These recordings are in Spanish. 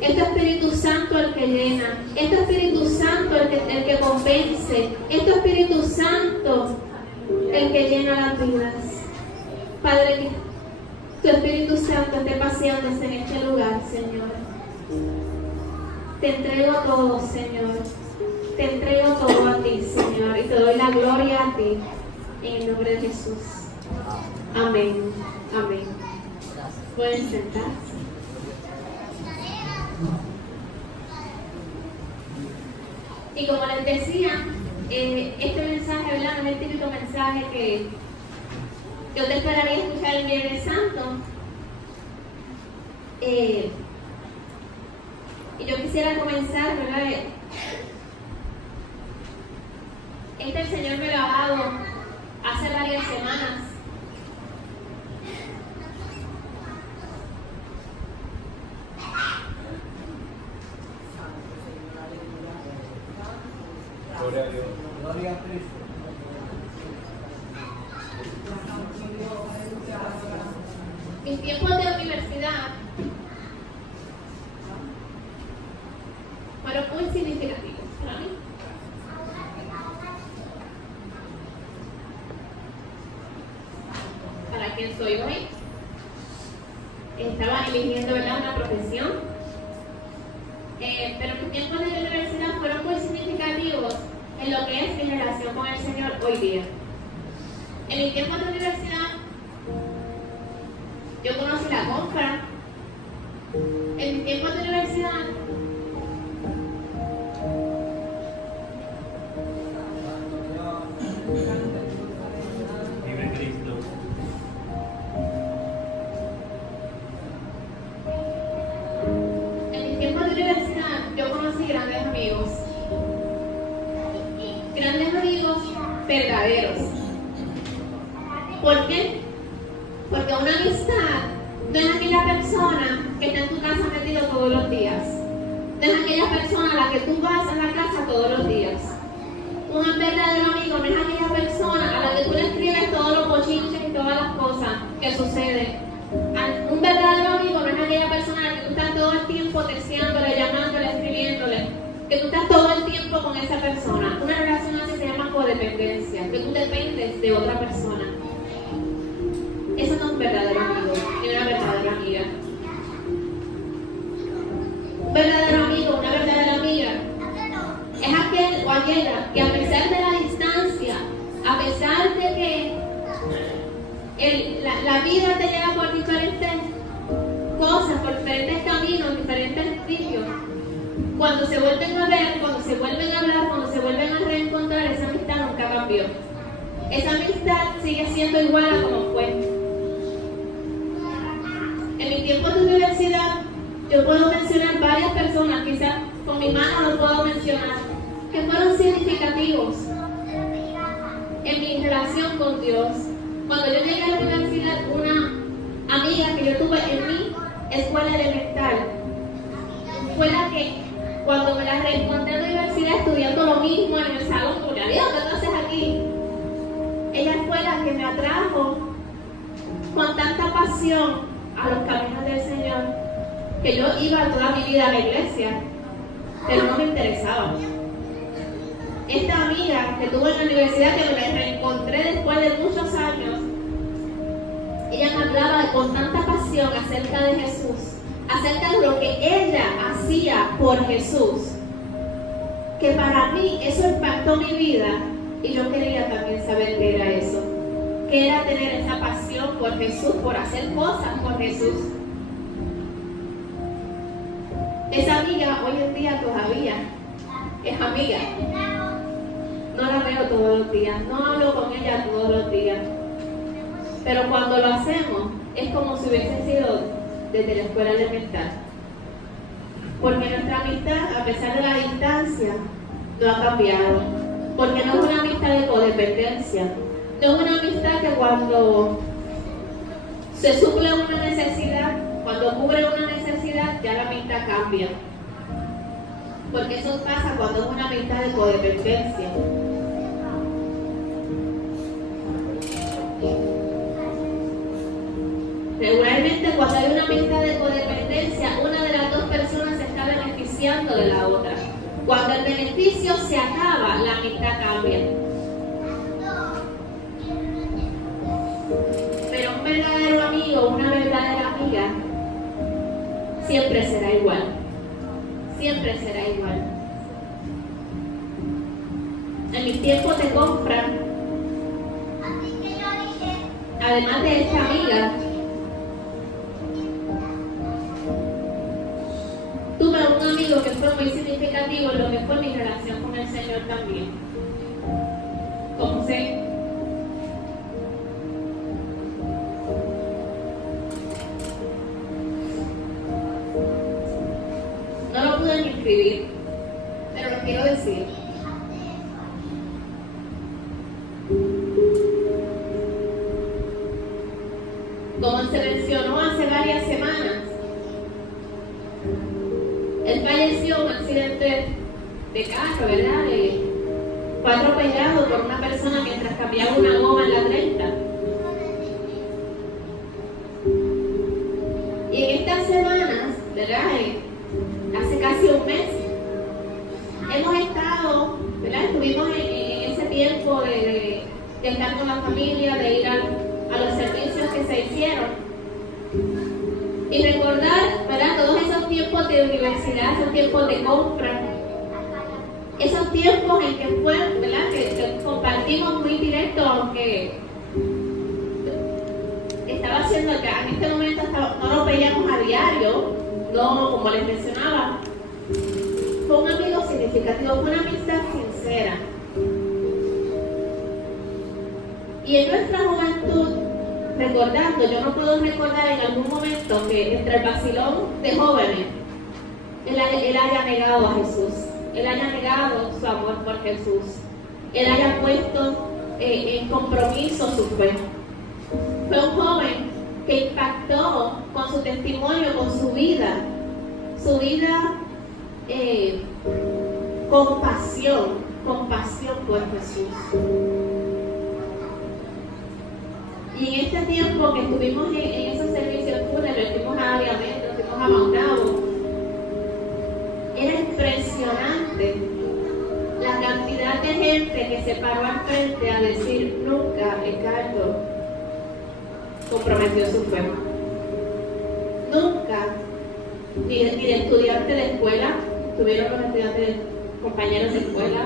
Es tu Espíritu Santo el que llena. Es tu Espíritu Santo el que convence. Es tu Espíritu Santo el que llena las vidas. Padre, que tu Espíritu Santo esté paseándose en este lugar, Señor. Te entrego todo, Señor. Te entrego todo a ti, Señor. Y te doy la gloria a ti. En el nombre de Jesús. Amén. Amén. Pueden sentarse. Y como les decía, este mensaje, ¿verdad? No es el típico mensaje que usted esperaría escuchar el Viernes Santo. Y yo quisiera comenzar, ¿verdad? El Señor me lo ha dado hace varias semanas. Gloria a Dios. Gloria a Cristo. Mis tiempos de universidad fueron muy significativos para mí. Para quien soy hoy, estaba eligiendo, ¿verdad?, una profesión, pero mis tiempos de universidad fueron muy significativos en lo que es mi relación con el Señor hoy día. En mis tiempos de universidad, yo conocí la compra. En mis tiempos de universidad, Vive Cristo. en mis tiempos de universidad, yo conocí grandes amigos. Grandes amigos verdaderos. ¿Por qué? Porque una amistad no es aquella persona que está en tu casa metido todos los días. No es aquella persona a la que tú vas a la casa todos los días. Un verdadero amigo no es aquella persona a la que tú le escribes todos los bochinches y todas las cosas que suceden. Un verdadero amigo no es aquella persona a la que tú estás todo el tiempo deseándole, llamándole, escribiéndole. Que tú estás todo el tiempo con esa persona. Una relación así se llama codependencia, que tú dependes de otra persona. Eso no es un verdadero amigo, ni una verdadera amiga. Un verdadero amigo, una verdadera amiga, es aquel o aquella que a pesar de la distancia, a pesar de que la vida te lleva por diferentes cosas, por diferentes caminos, diferentes sitios, cuando se vuelven a ver, cuando se vuelven a hablar, cuando se vuelven a reencontrar, esa amistad nunca cambió. Esa amistad sigue siendo igual a como fue. En mis tiempos de universidad, yo puedo mencionar varias personas, quizás con mi mano lo puedo mencionar, que fueron significativos en mi relación con Dios. Cuando yo llegué a la universidad, una amiga que yo tuve en mi escuela elemental fue la que, cuando me la reencontré en la universidad estudiando lo mismo en el salón, porque Dios, ¿qué tú haces aquí? Ella fue la que me atrajo con tanta pasión a los caminos del Señor, que yo iba toda mi vida a la iglesia, pero no me interesaba. Esta amiga que tuve en la universidad, que me reencontré después de muchos años, ella me hablaba con tanta pasión acerca de Jesús, acerca de lo que ella hacía por Jesús, que para mí eso impactó mi vida, y yo quería también saber qué era eso, que era tener esa pasión por Jesús, por hacer cosas por Jesús. Esa amiga hoy en día todavía es amiga. No la veo todos los días, no hablo con ella todos los días, pero cuando lo hacemos es como si hubiese sido desde la escuela elemental, porque nuestra amistad, a pesar de la distancia, no ha cambiado, porque no es una amistad de codependencia, no es una amistad que cuando se suple una necesidad, cuando cubre una necesidad, ya la amistad cambia, porque eso pasa cuando es una amistad de codependencia. Regularmente, cuando hay una amistad de codependencia, una de las dos personas está de la otra. Cuando el beneficio se acaba, la amistad cambia. Pero un verdadero amigo, una verdadera amiga, siempre será igual. Siempre será igual. En mis tiempos de compra, además de esta amiga, tuve un amigo que fue muy significativo en lo que fue mi relación con el Señor también. ¿Cómo sé? No lo pude ni escribir, pero lo quiero decir. Como se mencionó hace varias semanas, él falleció en un accidente de carro, ¿verdad? Fue atropellado por una persona mientras cambiaba una goma en la 30. Y en estas semanas, ¿verdad? Hace casi un mes, hemos estado, ¿verdad? Estuvimos en ese tiempo de estar con la familia, de ir a los servicios que se hicieron y recordar, ¿verdad? Todos esos tiempos de universidad, esos tiempos de compra, esos tiempos en que fue, ¿verdad? Que compartimos muy directo, aunque estaba haciendo que en este momento no lo veíamos a diario, no como les mencionaba. Fue un amigo significativo, fue una amistad sincera. Y en nuestra juventud, recordando, yo no puedo recordar en algún momento que entre el vacilón de jóvenes, él haya negado a Jesús, él haya negado su amor por Jesús, él haya puesto en compromiso su fe. Fue un joven que impactó con su testimonio, con su vida con pasión por Jesús. Y en este tiempo que estuvimos en esos servicios fúnebres, estuvimos a Ariamento, estuvimos a Maunabo, era impresionante la cantidad de gente que se paró al frente a decir: nunca Ricardo comprometió su fe. Nunca, ni de estudiantes de escuela, tuvieron los estudiantes, compañeros de escuela,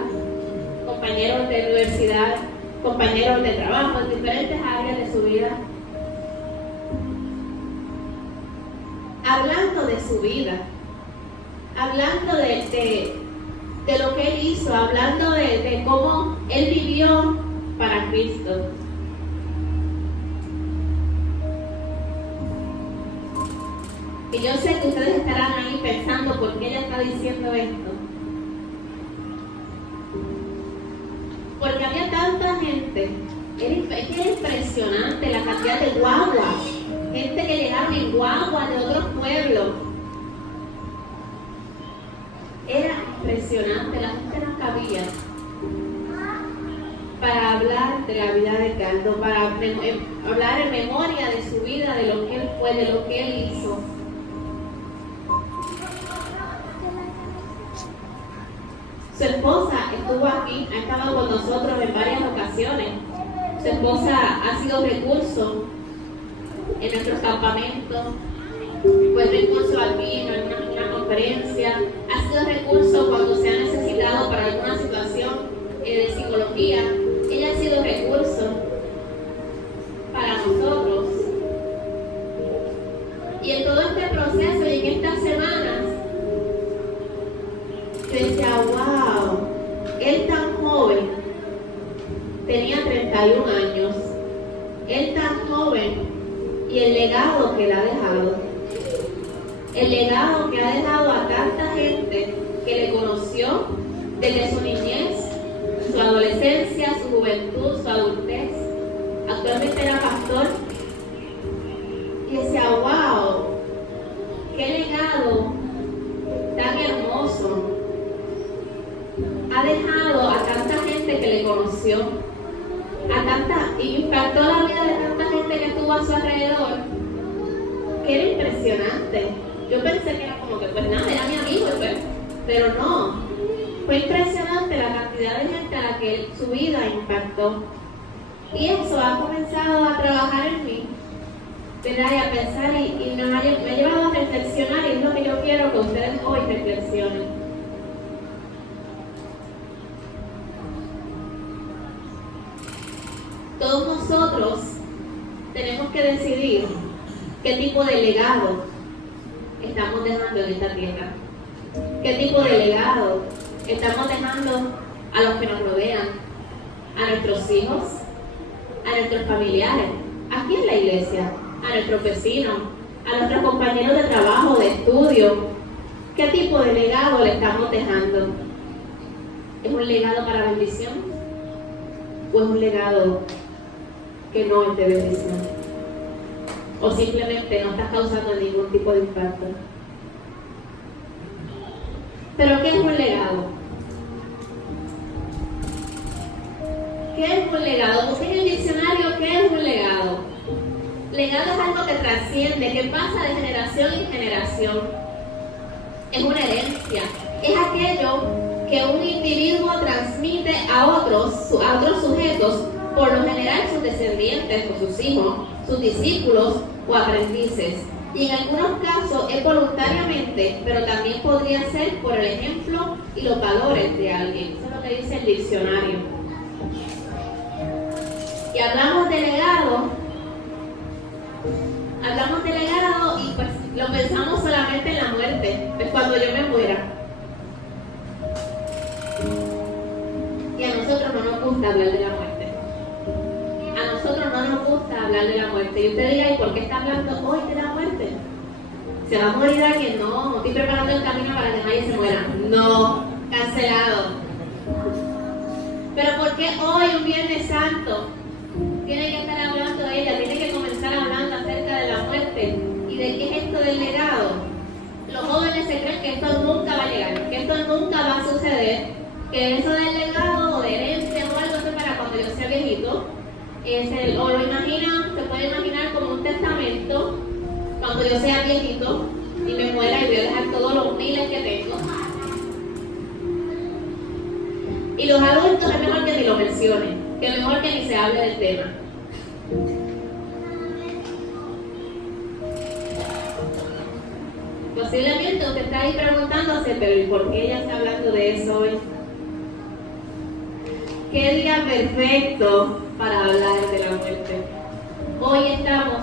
compañeros de universidad, compañeros de trabajo en diferentes áreas de su vida, hablando de su vida, hablando de lo que él hizo, hablando de cómo él vivió para Cristo. Y yo sé que ustedes estarán ahí pensando por qué ella está diciendo esto. Porque había tanta gente, era impresionante la cantidad de guaguas, gente que llegaron en guaguas de otros pueblos. Era impresionante, la gente no cabía para hablar de la vida de Ricardo, para hablar en memoria de su vida, de lo que él fue, de lo que él hizo. Su esposa estuvo aquí, ha estado con nosotros en varias ocasiones. Su esposa ha sido recurso en nuestros campamentos, fue recurso aquí en una conferencia, ha sido recurso cuando se ha necesitado para alguna situación de psicología. Ella ha sido recurso para nosotros. Y en todo este proceso y en estas semanas, decía: wow, él tan joven, tenía 31 años, él tan joven, y el legado que le ha dejado, el legado que ha dejado a tanta gente que le conoció desde su niñez, su adolescencia, su juventud, su adultez. Actualmente era pastor, y decía: wow, qué legado tan hermoso ha dejado a tanta gente que le conoció, y impactó la vida de tanta gente que estuvo a su alrededor, que era impresionante. Yo pensé que era como que, pues nada, era mi amigo, pues Pero no, fue impresionante la cantidad de gente a la que su vida impactó. Y eso ha comenzado a trabajar en mí, ¿verdad? Y a pensar y me ha llevado a reflexionar, y es lo que yo quiero que ustedes hoy reflexionen. Todos nosotros tenemos que decidir qué tipo de legado estamos dejando en esta tierra. ¿Qué tipo de legado estamos dejando a los que nos rodean? A nuestros hijos, a nuestros familiares, aquí en la iglesia, a nuestros vecinos, a nuestros compañeros de trabajo, de estudio. ¿Qué tipo de legado le estamos dejando? ¿Es un legado para bendición? ¿O es un legado que no es de bendición? ¿O simplemente no está causando ningún tipo de impacto? ¿Pero qué es un legado? ¿Qué es un legado? Busquen en el diccionario qué es un legado. Legado es algo que trasciende, que pasa de generación en generación. Es una herencia. Es aquello que un individuo transmite a otros sujetos, por lo general sus descendientes o sus hijos, sus discípulos o aprendices. Y en algunos casos es voluntariamente, pero también podría ser por el ejemplo y los valores de alguien. Eso es lo que dice el diccionario. Y hablamos de legado y pues lo pensamos solamente en la muerte, es cuando yo me muera. Y a nosotros no nos gusta hablar de la muerte. A nosotros no nos gusta hablar de la muerte. Y usted dirá, ¿y por qué está hablando hoy de la muerte? ¿Se va a morir alguien? No, estoy preparando el camino para que nadie se muera. No, cancelado. Pero ¿por qué hoy, un Viernes Santo, tiene que estar hablando de ella? Tiene que comenzar hablando acerca de la muerte y de qué es esto del legado. Los jóvenes se creen que esto nunca va a llegar, que esto nunca va a suceder, que eso del legado o de herencia o algo es para cuando yo sea viejito. O lo imaginan, se puede imaginar como un testamento cuando yo sea viejito y me muera y voy a dejar todos los miles que tengo. Y los adultos es mejor que ni lo mencionen, que mejor que ni se hable del tema. Posiblemente usted está ahí preguntándose, pero ¿y por qué ella está hablando de eso hoy? ¿Qué día perfecto para hablar de la muerte? Hoy estamos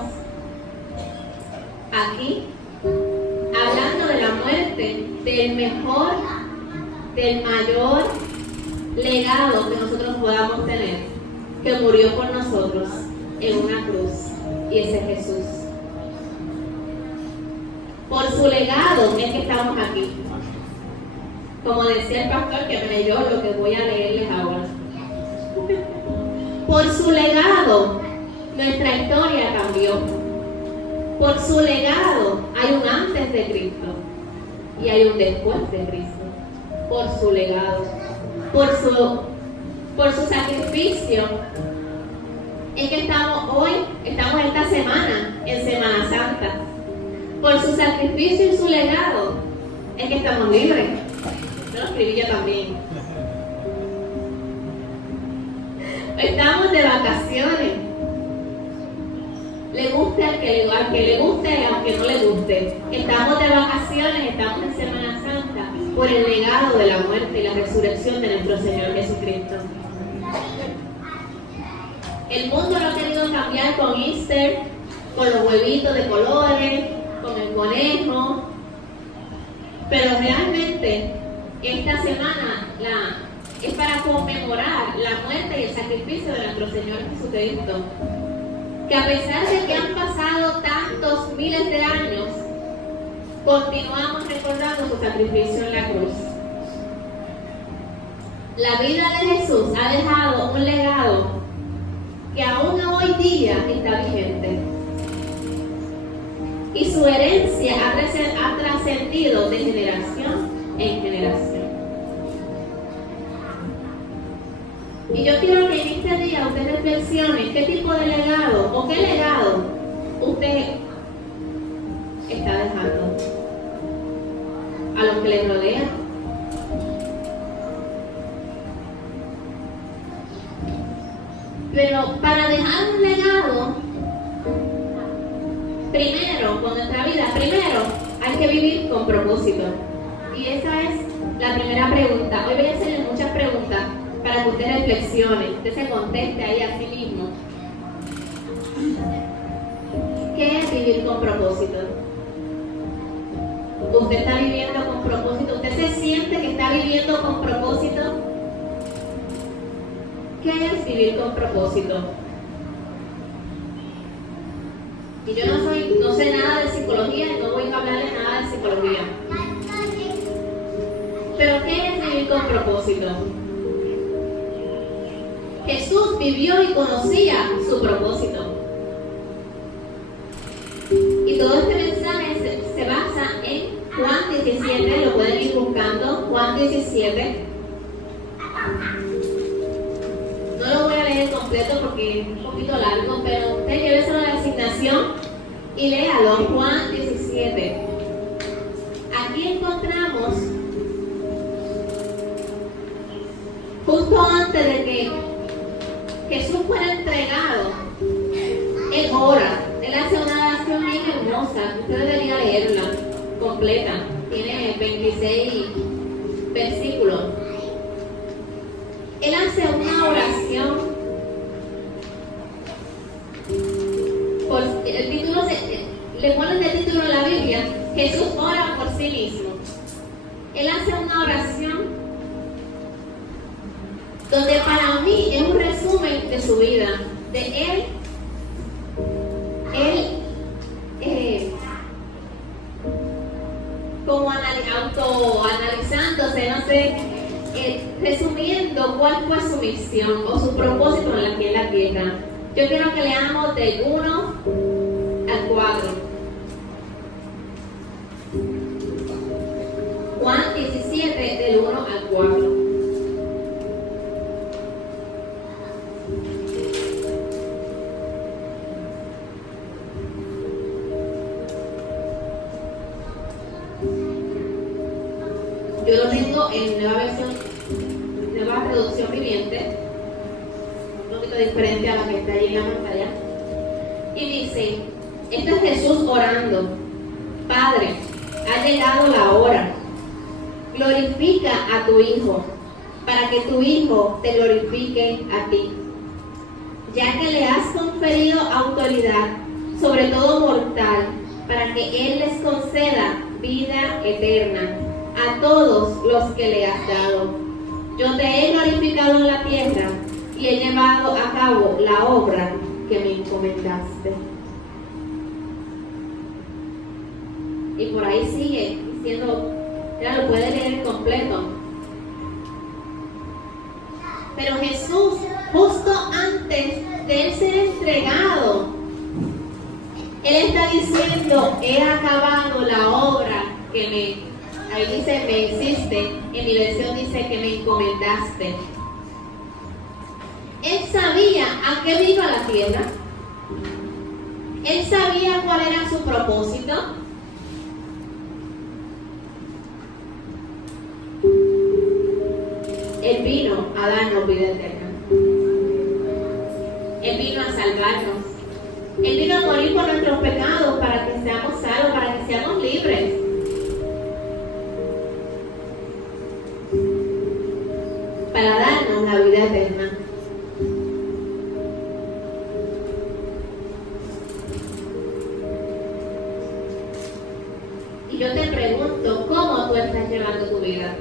aquí hablando de la muerte, del mejor, del mayor legado que nosotros podamos tener, que murió por nosotros en una cruz, y ese es Jesús. Por su legado es que estamos aquí. Como decía el pastor que me leyó lo que voy a leerles ahora. Por su legado nuestra historia cambió. Por su legado hay un antes de Cristo y hay un después de Cristo. Por su legado, por su sacrificio es que estamos esta semana en Semana Santa. Por su sacrificio y su legado es que estamos libres. Yo lo escribí yo también. Estamos de vacaciones. Le guste al que le guste, aunque no le guste. Estamos de vacaciones, estamos en Semana Santa por el legado de la muerte y la resurrección de nuestro Señor Jesucristo. El mundo lo ha querido cambiar con Easter, con los huevitos de colores, con el conejo, pero realmente esta semana es para conmemorar la muerte y el sacrificio de nuestro Señor Jesucristo, que a pesar de que han pasado tantos miles de años, continuamos recordando su sacrificio en la cruz. La vida de Jesús ha dejado un legado que aún hoy día está vigente. Y su herencia ha trascendido de generación en generación. Y yo quiero que en este día usted reflexione qué tipo de legado o qué legado usted está dejando a los que le rodean, Pero para dejar un legado, primero, con nuestra vida, primero hay que vivir con propósito. Y esa es la primera pregunta. Hoy voy a hacerle muchas preguntas para que usted reflexione, usted se conteste ahí a sí mismo. ¿Qué es vivir con propósito? ¿Usted está viviendo con propósito? ¿Usted se siente que está viviendo con propósito? ¿Qué es vivir con propósito? Y yo no sé nada de psicología y no voy a hablarle nada de psicología. Pero ¿qué es vivir con propósito? Jesús vivió y conocía su propósito. Y todo este mensaje se basa en Juan 17, lo pueden ir buscando, Juan 17. No lo voy a leer completo porque es un poquito largo, pero usted lléveselo a la asignación y léalo, Juan 17. Aquí encontramos, justo antes de que Jesús fuera entregado, Él ora, Él hace una oración bien hermosa, usted debería leerla completa, tiene 26 versículos. Él hace una oración, el título le ponen de título en la Biblia, Jesús ora por sí mismo. Él hace una oración donde para mí es un resumen de su vida, de él como autoanalizándose, no sé, resumiendo cuál fue su misión o su propósito aquí en la tierra. Yo quiero que leamos del 1 al 4. Juan 17, del 1 al 4. Yo lo tengo en nueva traducción viviente, un poquito diferente a la que está ahí en la pantalla. Y dice, esto es Jesús orando: Padre, ha llegado la hora, glorifica a tu Hijo, para que tu Hijo te glorifique a ti, ya que le has conferido autoridad sobre todo mortal, para que Él les conceda vida eterna a todos los que le has dado. Yo te he glorificado en la tierra y he llevado a cabo la obra que me encomendaste. Y por ahí sigue diciendo, ya lo puede leer completo. Pero Jesús, justo antes de él ser entregado, Él está diciendo, he acabado la obra que ahí dice, me hiciste, en mi versión dice que me encomendaste. Él sabía a qué vino a la tierra. Él sabía cuál era su propósito. Él vino a darnos vida eterna. Él vino a salvarnos. Él vino a morir por nuestros pecados para que seamos salvos, para que seamos libres. Para darnos la vida eterna. Y yo te pregunto, ¿cómo tú estás llevando tu vida?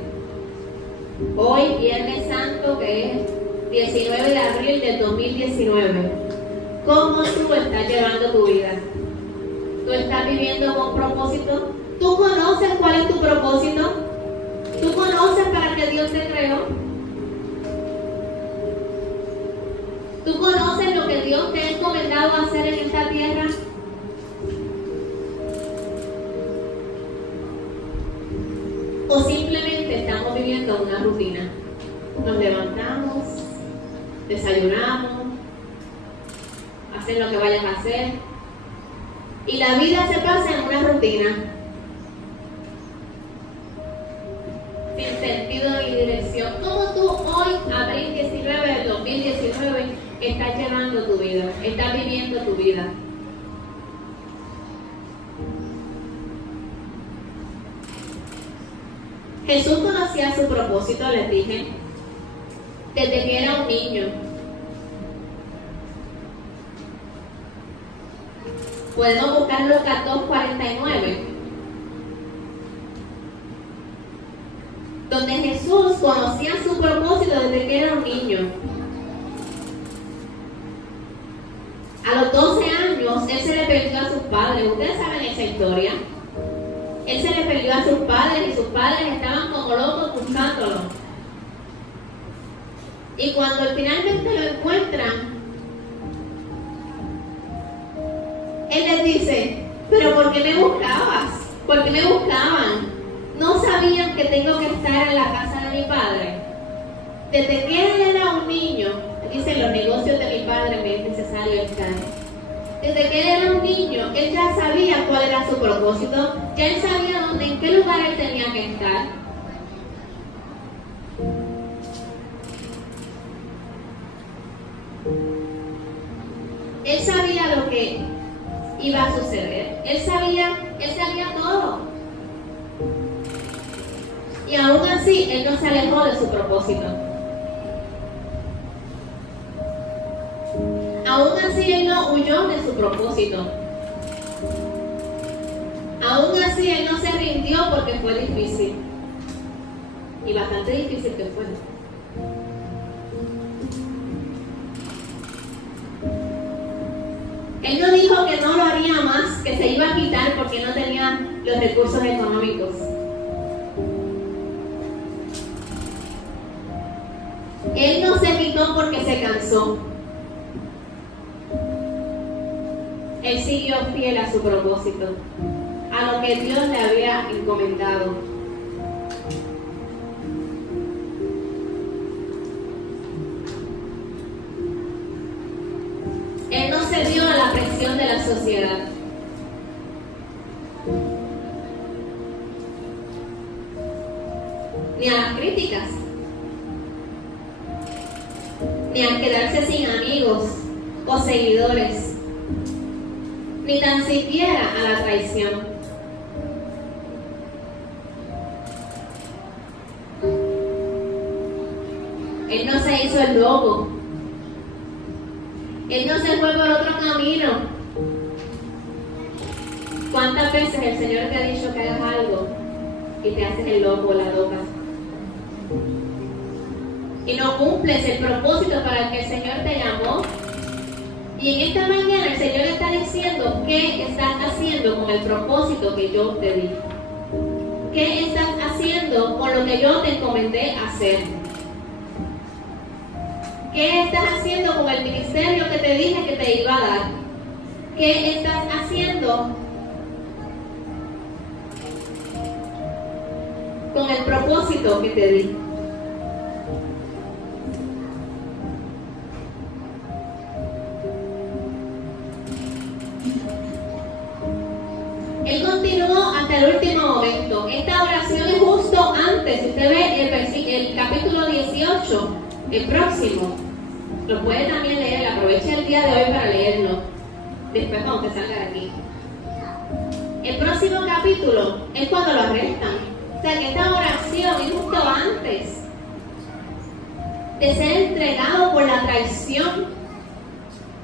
Hoy, Viernes Santo, que es 19 de abril del 2019, ¿cómo tú estás llevando tu vida? ¿Tú estás viviendo con propósito? ¿Tú conoces cuál es tu propósito? ¿Tú conoces para qué Dios te creó? ¿Tú conoces lo que Dios te ha encomendado a hacer en esta tierra? ¿O simplemente estamos viviendo una rutina? Nos levantamos, desayunamos, hacer lo que vayas a hacer, y la vida se pasa en una rutina sin sentido ni dirección. ¿Cómo tú hoy, abril 19 del 2019, estás llevando tu vida, estás viviendo tu vida. Jesús conocía su propósito, les dije, desde que era un niño. Podemos buscar Lucas 2:49, donde Jesús conocía su propósito desde que era un niño. A los 12 años, él se le perdió a sus padres. Ustedes saben esa historia. Él se le perdió a sus padres y sus padres estaban como locos buscándolo. Y cuando finalmente lo encuentran, él les dice: ¿pero por qué me buscabas? ¿Por qué me buscaban? ¿No sabían que tengo que estar en la casa de mi padre? Desde que él era un niño, dice: los negocios de mi padre me es necesario estar. Desde que él era un niño, él ya sabía cuál era su propósito, ya él sabía dónde, en qué lugar él tenía que estar. Él sabía lo que iba a suceder, él sabía todo. Y aún así, él no se alejó de su propósito. Aún así, él no huyó de su propósito. Aún así, él no se rindió porque fue difícil. Y bastante difícil que fue. Él no dijo que no lo haría más, que se iba a quitar porque no tenía los recursos económicos. Él no se quitó porque se cansó. Él siguió fiel a su propósito, a lo que Dios le había encomendado. Él no se dio a la presión de la sociedad. Ni a las críticas, ni a quedarse sin amigos o seguidores, ni tan siquiera a la traición. Él no se hizo el loco. Él no se fue por otro camino. ¿Cuántas veces el Señor te ha dicho que hagas algo y te haces el loco o la loca? Y no cumples el propósito para el que el Señor te llamó. Y en esta mañana el Señor está diciendo: ¿qué estás haciendo con el propósito que yo te di? ¿Qué estás haciendo con lo que yo te encomendé hacer? ¿Qué estás haciendo con el ministerio que te dije que te iba a dar? ¿Qué estás haciendo con el propósito que te di? Él continuó hasta el último momento. Esta oración es justo antes. Si usted ve el capítulo 18, el próximo, lo puede también leer. Aproveche el día de hoy para leerlo. Después cuando te salga de aquí. El próximo capítulo es cuando lo arrestan. O sea que esta oración es justo antes de ser entregado por la traición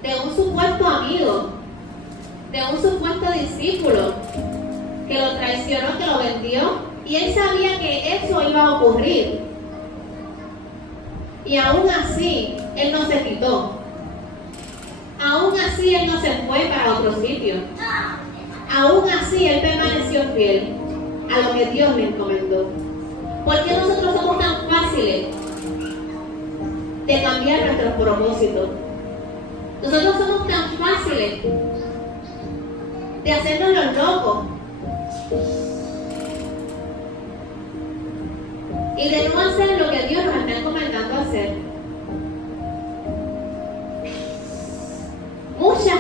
de un supuesto amigo, de un supuesto discípulo que lo traicionó, que lo vendió, y él sabía que eso iba a ocurrir. Y aún así, él no se quitó. Aún así, él no se fue para otro sitio. Aún así, él permaneció fiel a lo que Dios le encomendó. ¿Por qué nosotros somos tan fáciles de cambiar nuestros propósitos? Nosotros somos tan fáciles de hacernos los locos y de no hacer lo que Dios nos está encomendando hacer. Mucha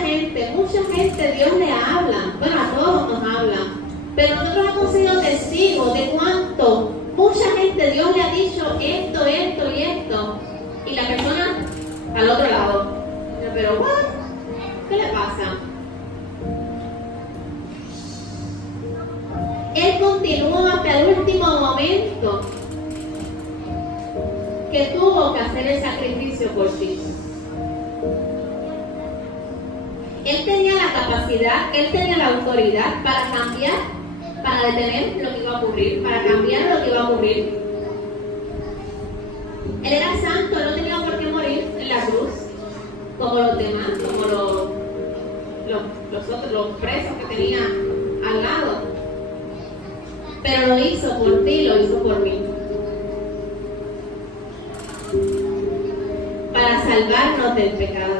gente Dios le habla, bueno, a todos nos habla, pero nosotros hemos sido testigos de cuánto mucha gente Dios le ha dicho esto y esto, y la persona al otro lado. que tuvo que hacer el sacrificio por ti. Él tenía la capacidad, él tenía la autoridad para cambiar, para detener lo que iba a ocurrir, para cambiar lo que iba a ocurrir. Él era santo, él no tenía por qué morir en la cruz, como los demás, como los presos que tenía al lado. Pero lo hizo por ti, lo hizo por mí. Para salvarnos del pecado.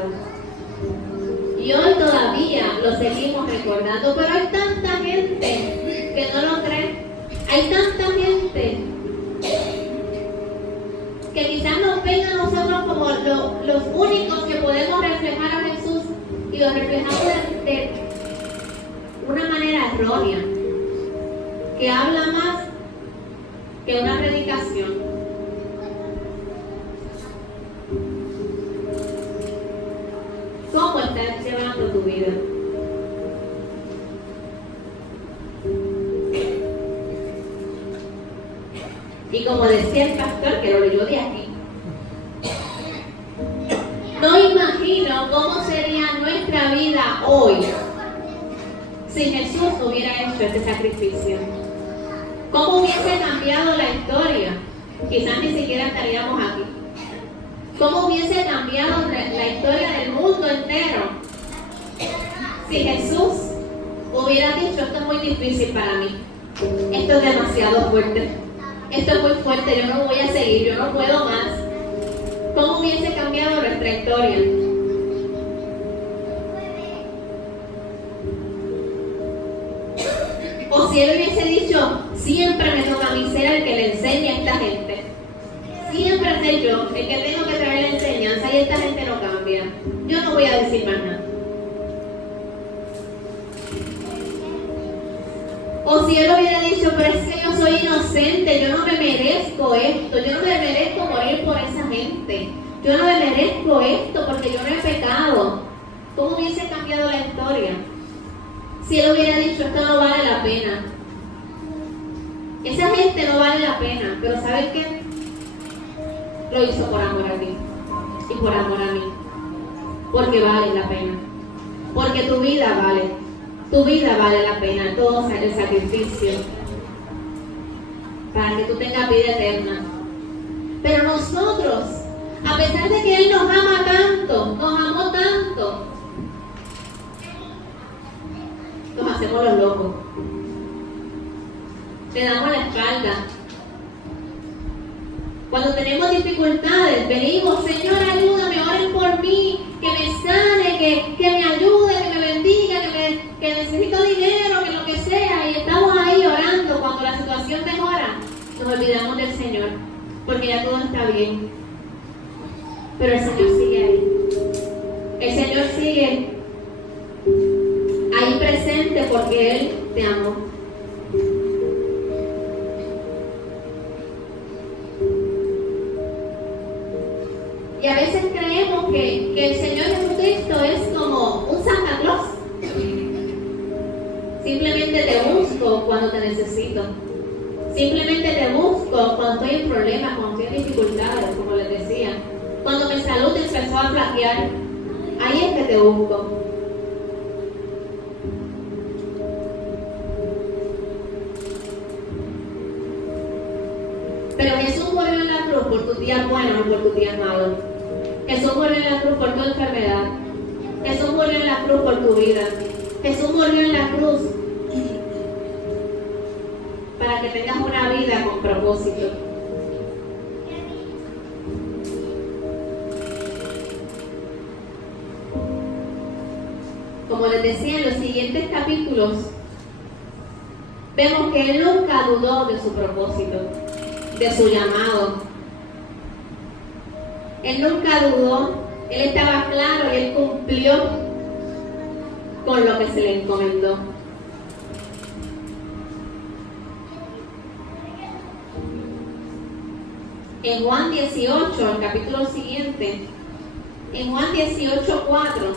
Y hoy todavía lo seguimos recordando, pero hay tanta gente que no lo cree. Hay tanta gente que quizás nos ven a nosotros como los únicos que podemos reflejar a Jesús y lo reflejamos de una manera errónea, que habla más que una predicación. ¿Cómo estás llevando tu vida? Y como decía el pastor, que lo leyó de aquí, no imagino cómo sería nuestra vida hoy si Jesús hubiera hecho este sacrificio. ¿Cómo hubiese cambiado la historia? Quizás ni siquiera estaríamos aquí. ¿Cómo hubiese cambiado la historia del mundo entero si Jesús hubiera dicho: esto es muy difícil para mí, esto es demasiado fuerte, esto es muy fuerte, yo no voy a seguir, yo no puedo más? ¿Cómo hubiese cambiado nuestra historia? O si él hubiese dicho: siempre me toca a mí ser el que le enseñe a esta gente, siempre soy yo el que tengo que traer la enseñanza y esta gente no cambia, yo no voy a decir más nada. O si él hubiera dicho: pero es que yo soy inocente, yo no me merezco esto, yo no me merezco morir por esa gente, yo no me merezco esto porque yo no he pecado. ¿Cómo hubiese cambiado la historia? Si él hubiera dicho: esto no vale la pena, esa gente no vale la pena, pero ¿sabes qué? Lo hizo por amor a ti y por amor a mí, porque vale la pena, porque tu vida vale la pena, todo el sacrificio para que tú tengas vida eterna. Pero nosotros, a pesar de que Él nos ama tanto, nos amó tanto, nos hacemos los locos, le damos la espalda. Cuando tenemos dificultades, venimos: Señor, ayúdame, oren por mí, que me sane, que me ayude, que me bendiga, que necesito dinero, que lo que sea. Y estamos ahí orando. Cuando la situación mejora, nos olvidamos del Señor, porque ya todo está bien. Pero el Señor sigue ahí. El Señor sigue ahí presente porque Él te amó. Y a veces creemos que el Señor Jesucristo es como un Santa Claus. Simplemente te busco cuando te necesito. Simplemente te busco cuando estoy en problemas, cuando estoy en dificultades, como les decía. Cuando mi salud empezó a flaquear, ahí es que te busco. Pero Jesús murió en la cruz por tus días buenos y por tus días malos. Jesús murió en la cruz por tu enfermedad. Jesús murió en la cruz por tu vida. Jesús murió en la cruz para que tengas una vida con propósito. Como les decía, en los siguientes capítulos vemos que Él nunca dudó de su propósito, de su llamado. Él nunca dudó, Él estaba claro y Él cumplió con lo que se le encomendó. En Juan 18, el capítulo siguiente, en Juan 18:4,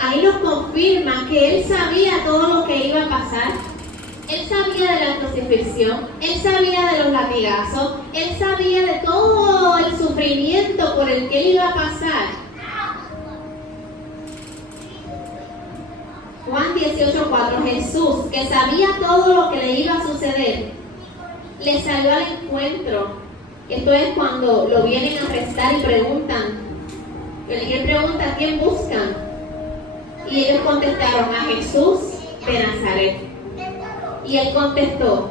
ahí nos confirma que Él sabía todo lo que iba a pasar. Él sabía de la crucifixión, él sabía de los latigazos, él sabía de todo el sufrimiento por el que él iba a pasar. Juan 18:4, Jesús, que sabía todo lo que le iba a suceder, le salió al encuentro. Esto es cuando lo vienen a arrestar y preguntan. Él pregunta, ¿a quién buscan? Y ellos contestaron, a Jesús de Nazaret. Y él contestó,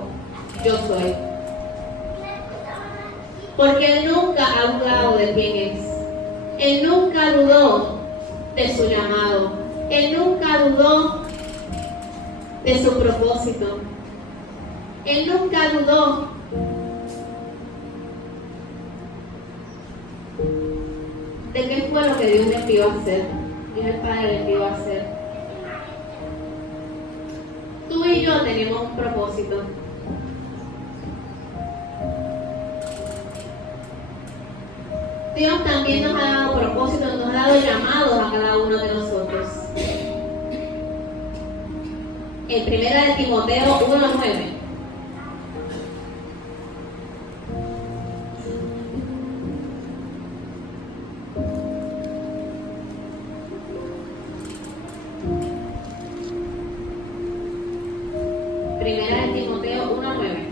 yo soy. Porque él nunca ha dudado de quién es. Él nunca dudó de su llamado. Él nunca dudó de su propósito. Él nunca dudó de qué fue lo que Dios le envió a hacer. Dios el Padre le envió a hacer. Tú y yo tenemos un propósito. Dios también nos ha dado propósitos, nos ha dado llamados a cada uno de nosotros. En 1 de Timoteo 1:9. Primera de Timoteo 1:9.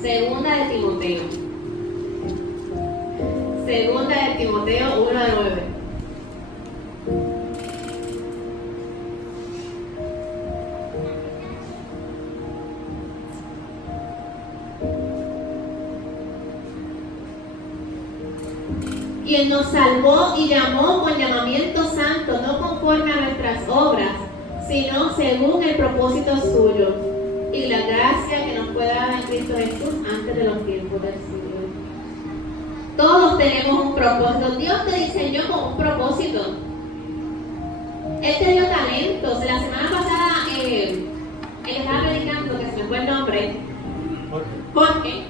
Segunda de Timoteo. Segunda de Timoteo 1:9. Quien nos salvó y llamó con llamamiento santo, no conforme a nuestras obras, sino según el propósito suyo, y la gracia que nos fue dada en Cristo Jesús antes de los tiempos del siglo. Todos tenemos un propósito. Dios te diseñó con un propósito. Él te dio talentos. La semana pasada, él estaba predicando, que se me fue el nombre, Jorge,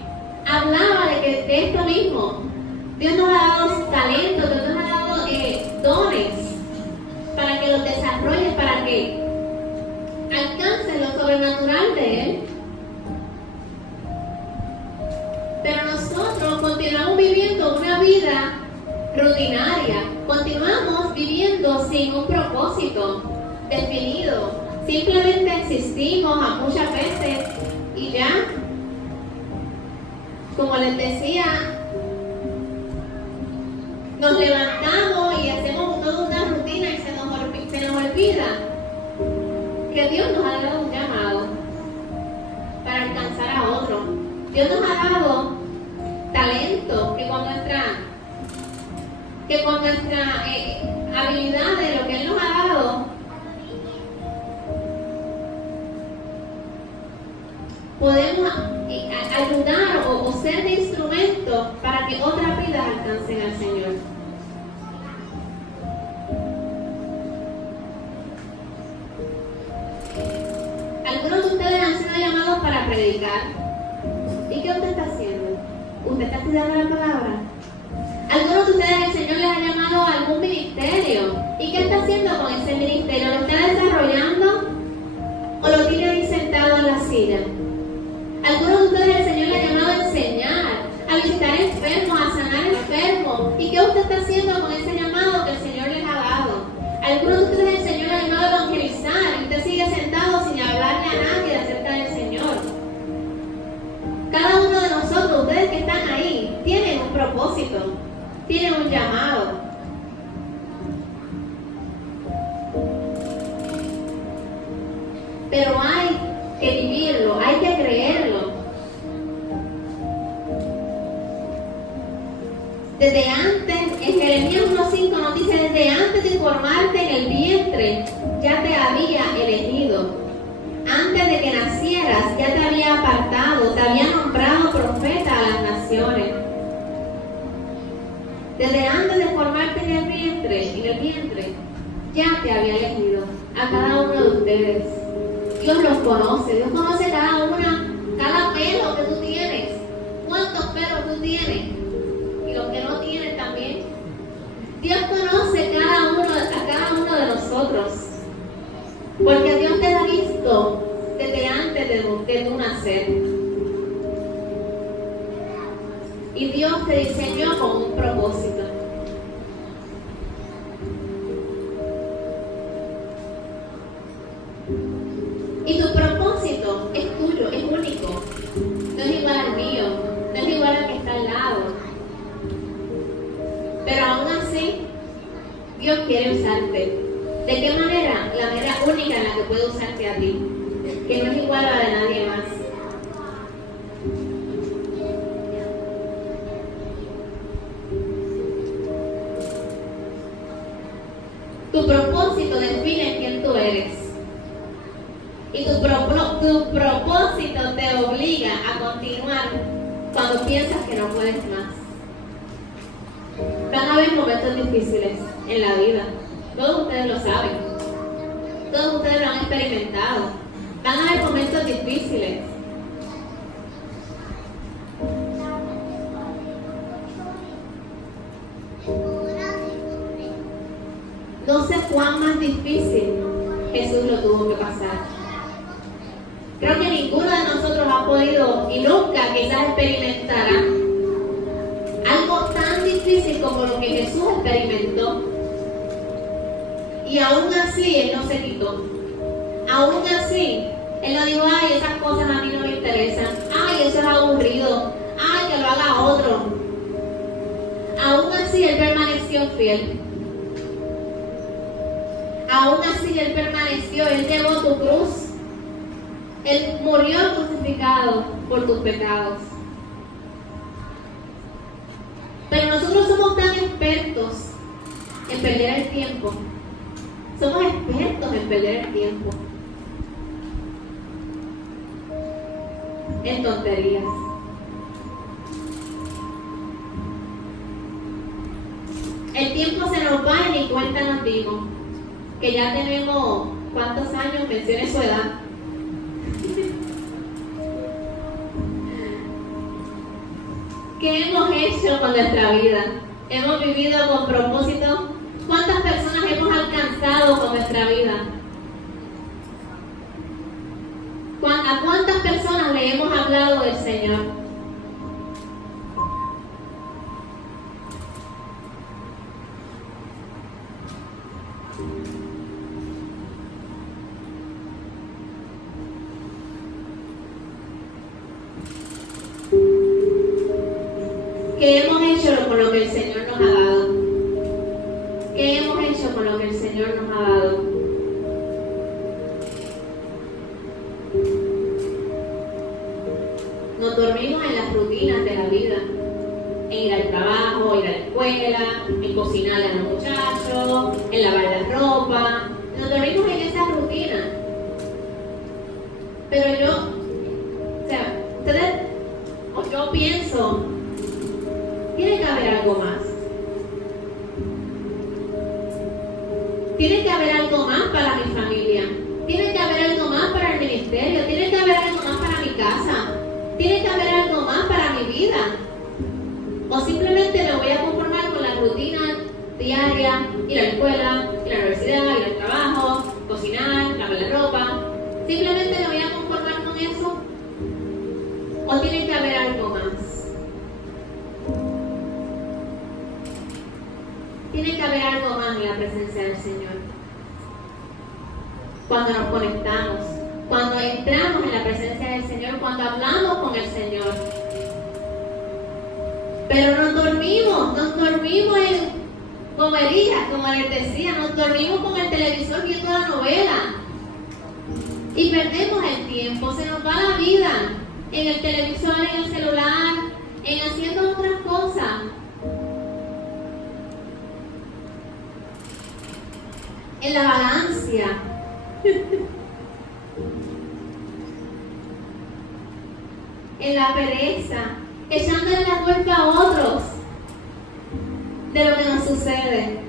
hablaba de esto mismo. Dios nos ha dado talentos, Dios nos ha dado dones para que los desarrolles, para que alcancen lo sobrenatural de Él. Pero nosotros continuamos viviendo una vida rutinaria, continuamos viviendo sin un propósito definido. Simplemente existimos a muchas veces y ya, como les decía, nos levantamos y hacemos toda una rutina y se nos olvida que Dios nos ha dado un llamado para alcanzar a otro. Dios nos ha dado talento que con nuestra habilidad de lo que Él nos ha dado, podemos ayudar o ser de instrumento para que otras vidas alcancen al Señor. Algunos de ustedes han sido llamados para predicar. ¿Y qué usted está haciendo? ¿Usted está estudiando la palabra? Algunos de ustedes el Señor les ha llamado a algún ministerio. ¿Y qué está haciendo con ese ministerio? ¿Lo está desarrollando o lo tiene ahí sentado en la silla? Algunos de ustedes el Señor les ha llamado a enseñar, a visitar enfermos, a sanar enfermos. ¿Y qué usted está haciendo con ese llamado que el Señor les ha dado? Algunos de ustedes el Señor les ha llamado a evangelizar y usted sigue sentado sin hablarle a nadie acerca del Señor. Cada uno de nosotros, ustedes que están ahí, tienen un propósito, tienen un llamado. Pero hay que vivirlo, hay que creerlo. Desde antes, en Jeremías 1:5 nos dice, desde antes de formarte en el vientre, ya te había elegido. Antes de que nacieras, ya te había apartado, te había nombrado profeta a las naciones. Desde antes de formarte en el vientre, ya te había elegido. a cada uno de ustedes. Dios los conoce. Dios conoce cada pelo que tú tienes. ¿Cuántos pelos tú tienes? Y los que no tienes también. Dios conoce a cada uno de nosotros. Porque Dios te ha visto desde antes de tu nacer. Y Dios te diseñó con un propósito. Y tu propósito es tuyo, es único. No es igual al mío, no es igual al que está al lado. Pero aún así, Dios quiere usarte. ¿De qué manera? La manera única en la que puede usarte a ti, que no es igual a la de nadie más. Tu propósito define quién tú eres. Y tu propósito te obliga a continuar cuando piensas que no puedes más. Van a haber momentos difíciles en la vida. Todos ustedes lo saben. Todos ustedes lo han experimentado. Van a haber momentos difíciles. No sé cuán más difícil Jesús lo tuvo que pasar. Creo que ninguno de nosotros ha podido y nunca quizás experimentará algo tan difícil como lo que Jesús experimentó. Y aún así Él no se quitó. Aún así Él no dijo, ay, esas cosas a mí no me interesan. Ay, eso es aburrido. Ay, que lo haga otro. Aún así Él permaneció fiel. Aún así Él permaneció. Él llevó tu cruz. Él murió crucificado por tus pecados. Pero nosotros somos tan expertos en perder el tiempo. Somos expertos en perder el tiempo. En tonterías. El tiempo se nos va y ni cuenta nos dimos. Que ya tenemos, ¿cuántos años? Mencione su edad. ¿Qué hemos hecho con nuestra vida? ¿Hemos vivido con propósito? ¿Cuántas personas hemos alcanzado con nuestra vida? ¿A cuántas personas le hemos hablado del Señor? ¿Qué hemos hecho con lo que el Señor nos ha dado? ¿Qué hemos hecho con lo que el Señor nos ha dado? Nos dormimos en las rutinas de la vida, en ir al trabajo, ir a la escuela, en cocinar a los muchachos, en lavar la ropa. Nos dormimos en esa rutina. Pero yo pienso, tiene que haber algo más. Tiene que haber algo más para mi familia. Tiene que haber algo más para el ministerio. Tiene que haber algo más para mi casa. Tiene que haber algo más para mi vida. O simplemente me voy a conformar con la rutina diaria, ir a la escuela, ir a la universidad, ir al trabajo, cocinar, lavar la ropa. Simplemente me voy a conformar con eso. O tiene que haber algo más. Tiene que haber algo más en la presencia del Señor. Cuando nos conectamos, cuando entramos en la presencia del Señor, cuando hablamos con el Señor. Pero nos dormimos en comerías, como les decía, nos dormimos con el televisor viendo la novela. Y perdemos el tiempo, se nos va la vida en el televisor, en el celular, en haciendo otras cosas. En la vagancia. En la pereza, echándole la culpa a otros de lo que nos sucede.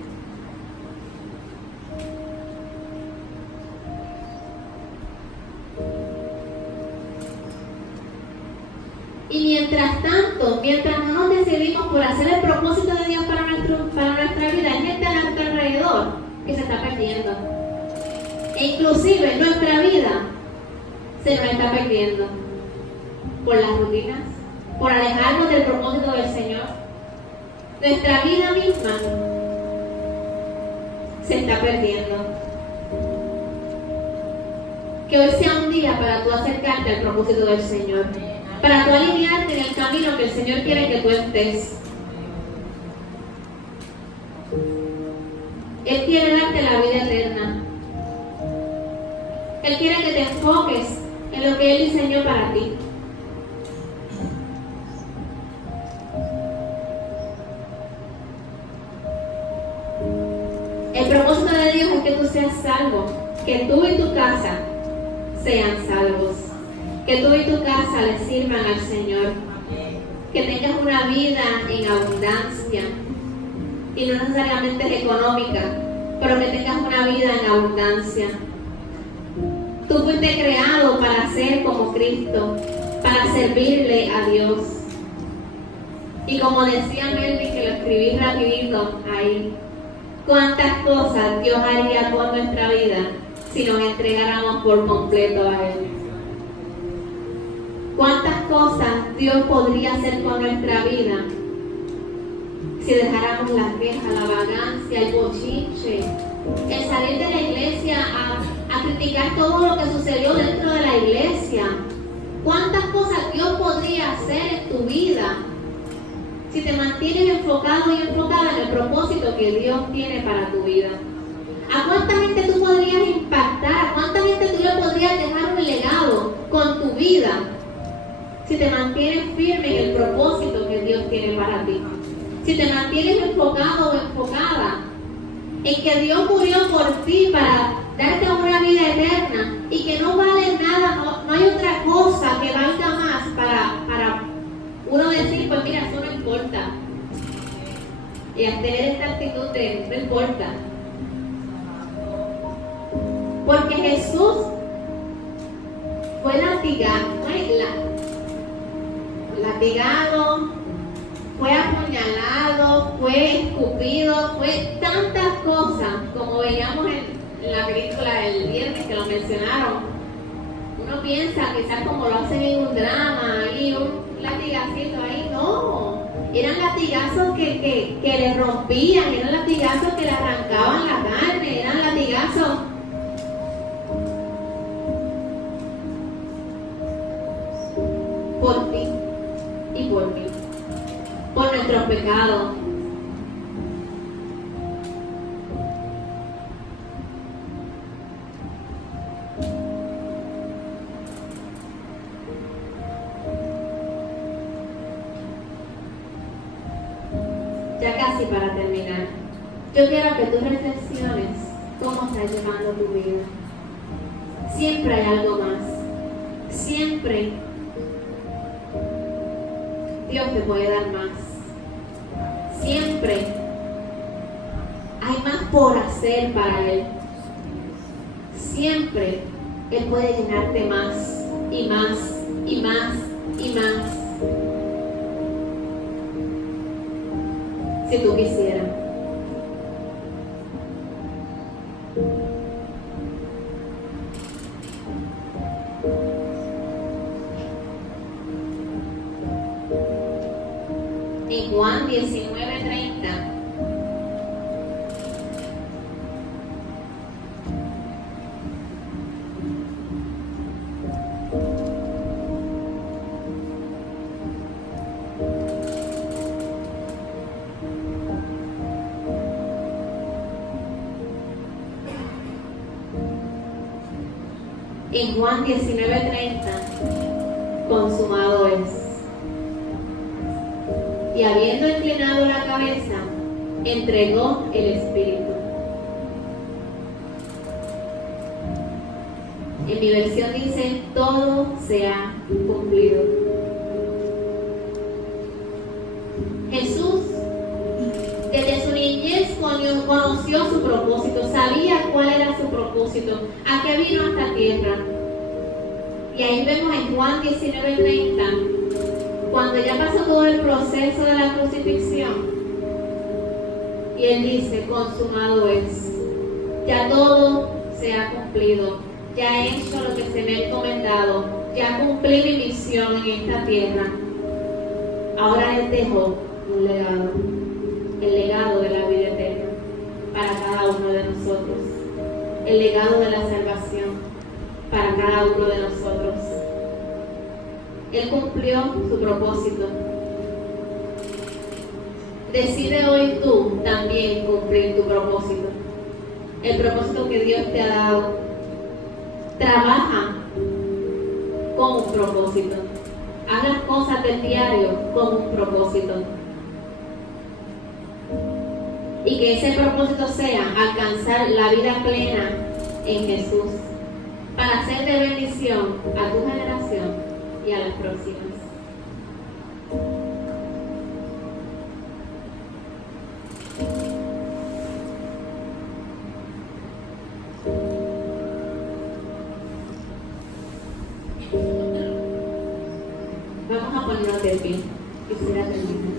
mientras tanto, mientras no nos decidimos por hacer el propósito de Dios para nuestra vida, hay gente a nuestro alrededor que se está perdiendo. E inclusive nuestra vida se nos está perdiendo por las rutinas, por alejarnos del propósito del Señor. Nuestra vida misma se está perdiendo. Que hoy sea un día para tú acercarte al propósito del Señor, para tú alinearte en el camino que el Señor quiere que tú estés. Él quiere darte la vida eterna. Él quiere que te enfoques en lo que Él diseñó para ti. El propósito de Dios es que tú seas salvo, que tú y tu casa sean salvos, que tú y tu casa le sirvan al Señor, que tengas una vida en abundancia, y no necesariamente económica, pero que tengas una vida en abundancia. Tú fuiste creado para ser como Cristo, para servirle a Dios. Y como decía Melvin, que lo escribí rapidito ahí, cuántas cosas Dios haría con nuestra vida si nos entregáramos por completo a Él. Cuántas cosas Dios podría hacer con nuestra vida si dejáramos las quejas, la vagancia, el bochinche, el salir de la iglesia a criticar todo lo que sucedió dentro de la iglesia. Cuántas cosas Dios podría hacer en tu vida si te mantienes enfocado y enfocada en el propósito que Dios tiene para tu vida. ¿A cuánta gente tú podrías impactar? ¿A cuánta gente tú le podrías dejar un legado con tu vida si te mantienes firme en el propósito que Dios tiene para ti? Si te mantienes enfocado o enfocada en que Dios murió por ti para darte una vida eterna y que no vale nada, no hay otra cosa que valga más para uno decir, pues mira, eso no importa. Y al tener esta actitud de no importa. Porque Jesús fue latigado, fue apuñalado, fue escupido, fue tantas cosas, como veíamos en la película el viernes que lo mencionaron. Uno piensa quizás como lo hacen en un drama, ahí un latigacito ahí, no. Eran latigazos que le rompían, eran latigazos que le arrancaban la carne, eran latigazos por ti y por mí, por nuestros pecados. Ya casi para terminar, yo quiero que tú reflexiones cómo estás llevando tu vida. Siempre hay algo más. Siempre Dios te puede dar más. Siempre hay más por hacer para Él. Siempre Él puede llenarte más y más y más y más. Si tú quisieras. En Juan 19:30 en Juan 19:30, consumado es. Y habiendo inclinado la cabeza, entregó el Espíritu. En mi versión dice, todo se ha cumplido. Jesús, desde su niñez conoció su propósito, sabía cuál era su propósito, a qué vino a esta tierra. Y ahí vemos en Juan 19:30 Cuando ya pasó todo el proceso de la crucifixión, y Él dice, consumado es, ya todo se ha cumplido, ya he hecho lo que se me ha encomendado, ya cumplí mi misión en esta tierra. Ahora Él dejó un legado, el legado de la vida eterna para cada uno de nosotros, el legado de la salvación para cada uno de nosotros. Él cumplió su propósito. Decide hoy tú también cumplir tu propósito, el propósito que Dios te ha dado. Trabaja con un propósito. Haz las cosas del diario con un propósito. Y que ese propósito sea alcanzar la vida plena en Jesús, para ser de bendición a tu generación y a las próximas. Vamos a ponernos de pie. Quisiera terminar.